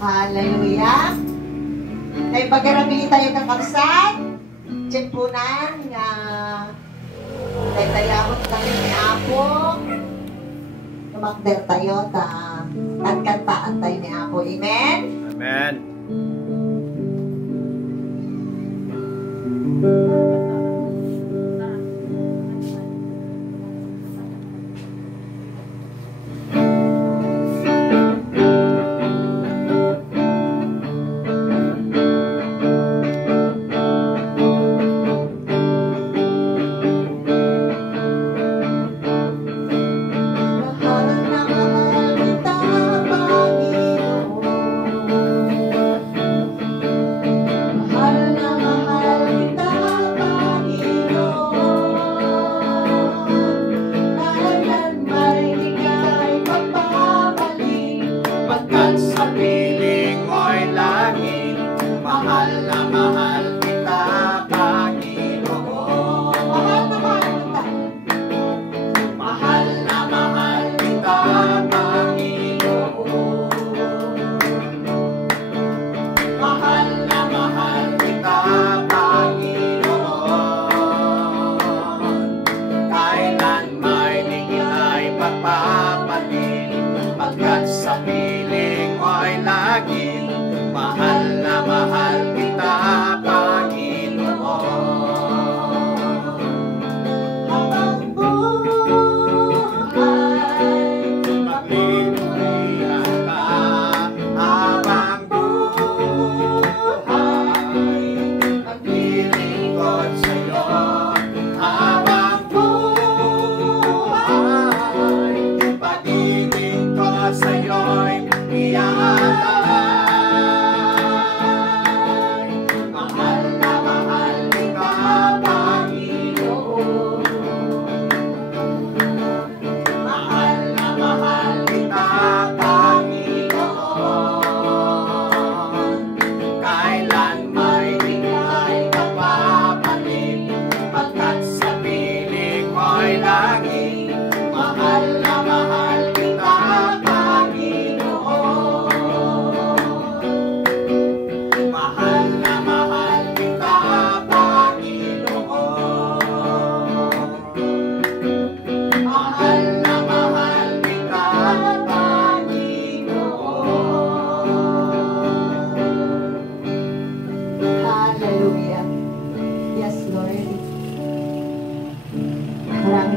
Hallelujah. Ay pagkarami tayo kakabsat, tsimpunan nga taytayamot tayo ni Apo. Tumakder tayo kantaan tayo ni Apo. Amen? Amen.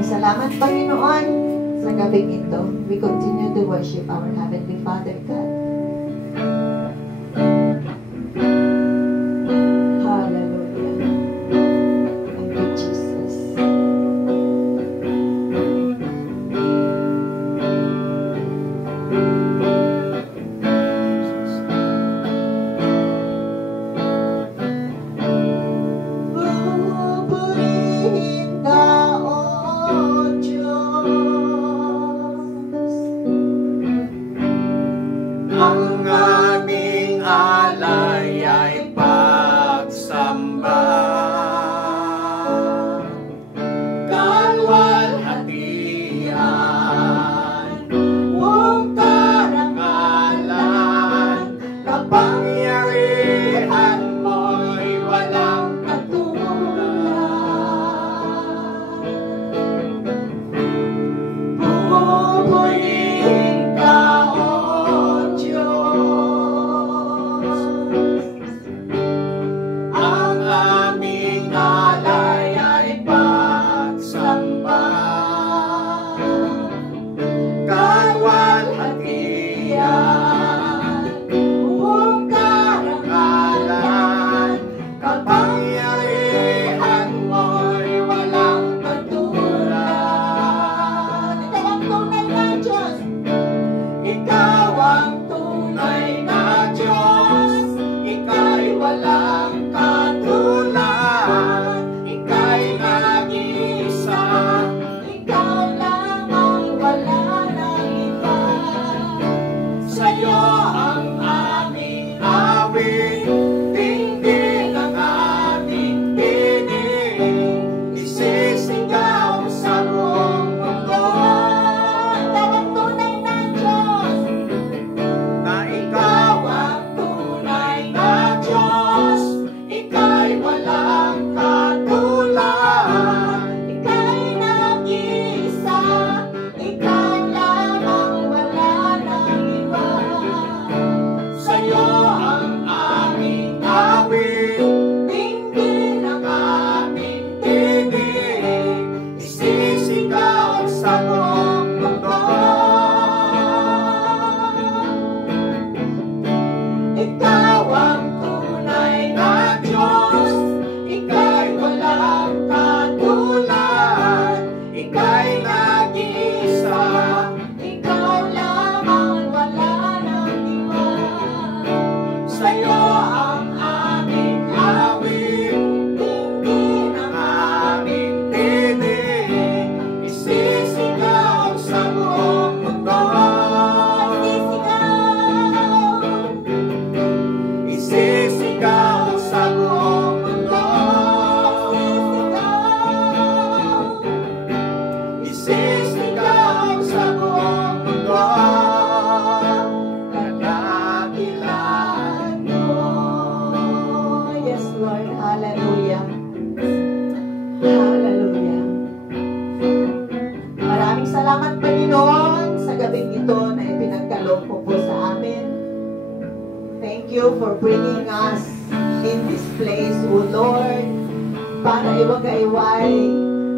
Salamat, Panginoon, sa gabing ito. We continue to worship our Heavenly Father God. Hallelujah. Thank you, Jesus. Ikaw ang you for bringing us in this place, O Lord, para iwagaiway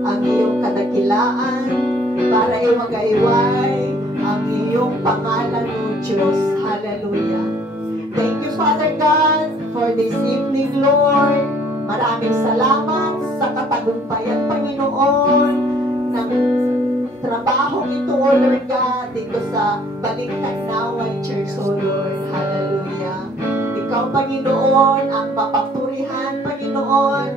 ang iyong kadakilaan, para iwagaiway ang iyong pangalan, O Diyos. Hallelujah. Thank you, Father God, for this evening, Lord. Maraming salamat sa katagumpayan, Panginoon, ng trabaho ito, O Lord God, dito sa Balingtagnawan Church, O Lord. Hallelujah. Ikaw, Panginoon, ang papapurihan, Panginoon,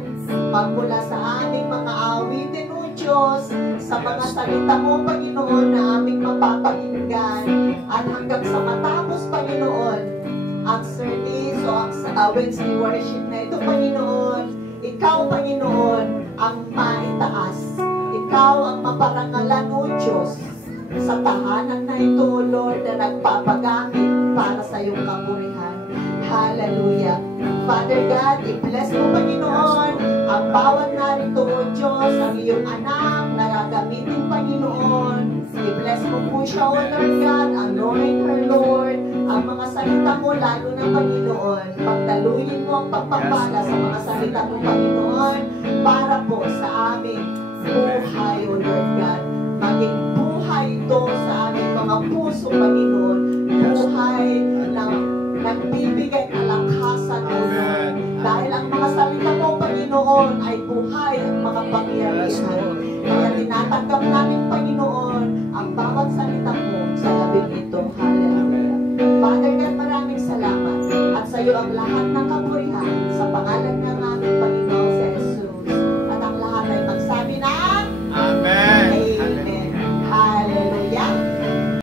magmula sa aming mga awitin, O Diyos, sa mga salita mo, Panginoon, na aming mapapakinggan, at hanggang sa matapos, Panginoon, ang service o ang Wednesday worship na ito, Panginoon, ikaw, Panginoon, ang maitaas. Ikaw ang maparangalan, O Diyos, sa tahanan na ito, O Lord, na nagpapagamit para sa iyong kapurihan. Hallelujah. Father God, i-bless mo, Panginoon, ang bawat narito, O Diyos, ang iyong anak na gagamitin, Panginoon. I-bless mo po siya, O Lord God, anoint her, Lord, ang mga salita mo, lalo na, Panginoon. Pagdaluyin mo ang pagpapala sa mga salita mo, Panginoon, para po sa aming buhay, O Lord God. Maging buhay ito sa aming mga puso, Panginoon. Buhay ng nagbibigay kalakasan, O Lord. Dahil ang mga salita mo, Panginoon, ay buhay at mga pangyarihan. Kaya tinatanggap namin, Panginoon, ang bawat salita mo sa gabing ito. Hallelujah. Father God, maraming salamat. At sa iyo ang lahat ng kapurihan sa pangalan ng aming Panginoon.